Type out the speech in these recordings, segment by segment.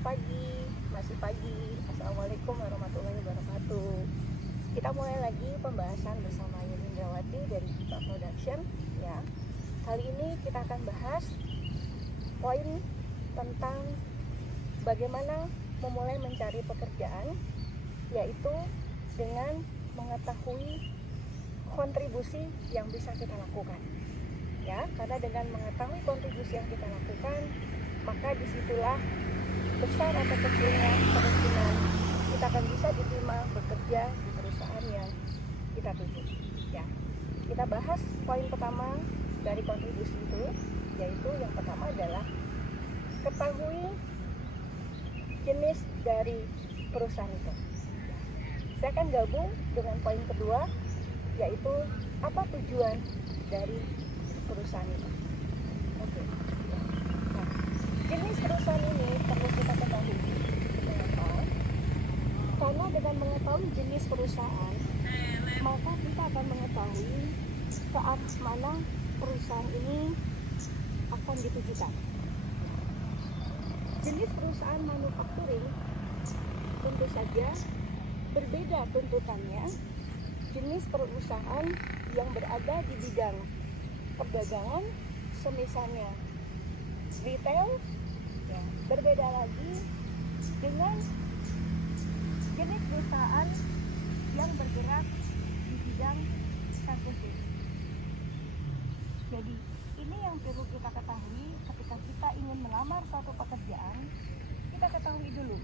Masih pagi. Assalamualaikum warahmatullahi wabarakatuh. Kita mulai lagi pembahasan bersama Yuni Indrawati dari Gipa Production. Ya, kali ini kita akan bahas poin tentang bagaimana memulai mencari pekerjaan, yaitu dengan mengetahui kontribusi yang bisa kita lakukan. Ya, karena dengan mengetahui kontribusi yang kita lakukan, maka disitulah besar atau kecilnya kemungkinan kita akan bisa diterima bekerja di perusahaan yang kita tuju. Ya, kita bahas poin pertama dari kontribusi itu, yaitu yang pertama adalah ketahui jenis dari perusahaan itu. Saya akan gabung dengan poin kedua, yaitu apa tujuan dari perusahaan itu. Oke. Nah, jenis perusahaan ini perlu kita ketahui. Kenapa? Karena dengan mengetahui jenis perusahaan, maka kita akan mengetahui ke arah mana perusahaan ini akan ditujukan. Jenis perusahaan manufacturing tentu saja berbeda tuntutannya jenis perusahaan yang berada di bidang perdagangan, semisalnya retail, ya, berbeda lagi dengan jenis perusahaan yang bergerak di bidang services. Jadi ini yang perlu kita ketahui ketika kita ingin melamar suatu pekerjaan. Kita ketahui dulu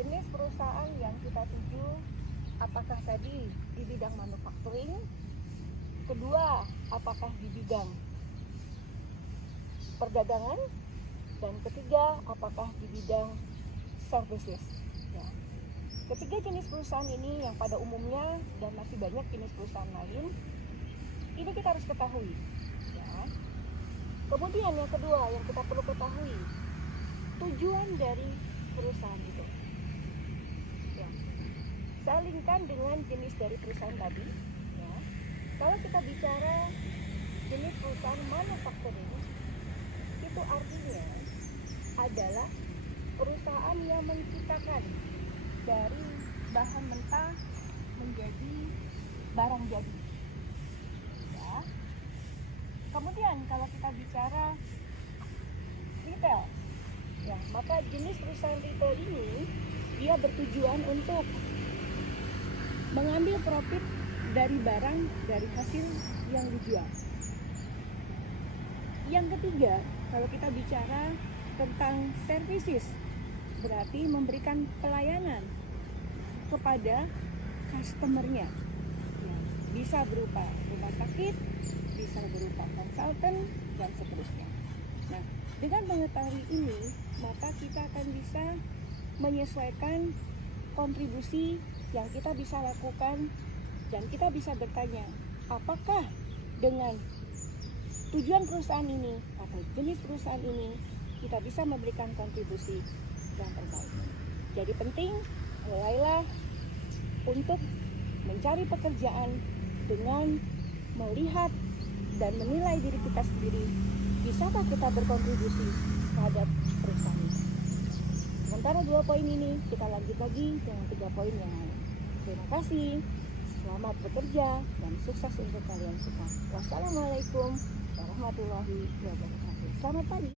jenis perusahaan yang kita tuju, apakah tadi di bidang manufacturing, kedua apakah di bidang perdagangan, dan ketiga apakah di bidang services. Ya. Ketiga jenis perusahaan ini yang pada umumnya dan masih banyak jenis perusahaan lain, ini kita harus ketahui. Ya. Kemudian yang kedua yang kita perlu ketahui, tujuan dari perusahaan itu. Ya. Saya linkkan dengan jenis dari perusahaan tadi. Ya. Kalau kita bicara jenis perusahaan manufacturing, itu artinya adalah perusahaan yang menciptakan dari bahan mentah menjadi barang jadi. Ya. Kemudian kalau kita bicara retail, ya, maka jenis perusahaan retail ini dia bertujuan untuk mengambil profit dari barang, dari hasil yang dijual. Yang ketiga, kalau kita bicara tentang services, berarti memberikan pelayanan kepada customer-nya. Ya, bisa berupa rumah sakit, bisa berupa konsultan, dan seterusnya. Nah, dengan mengetahui ini, maka kita akan bisa menyesuaikan kontribusi yang kita bisa lakukan, dan kita bisa bertanya, apakah dengan tujuan perusahaan ini atau jenis perusahaan ini kita bisa memberikan kontribusi yang terbaik. Jadi penting, mulailah untuk mencari pekerjaan dengan melihat dan menilai diri kita sendiri, bisakah kita berkontribusi terhadap perusahaan ini. Sementara 2 poin ini, kita lanjut lagi dengan 3 poin yang lain. Terima kasih, selamat bekerja, dan sukses untuk kalian semua. Wassalamualaikum warahmatullahi wabarakatuh. Selamat pagi.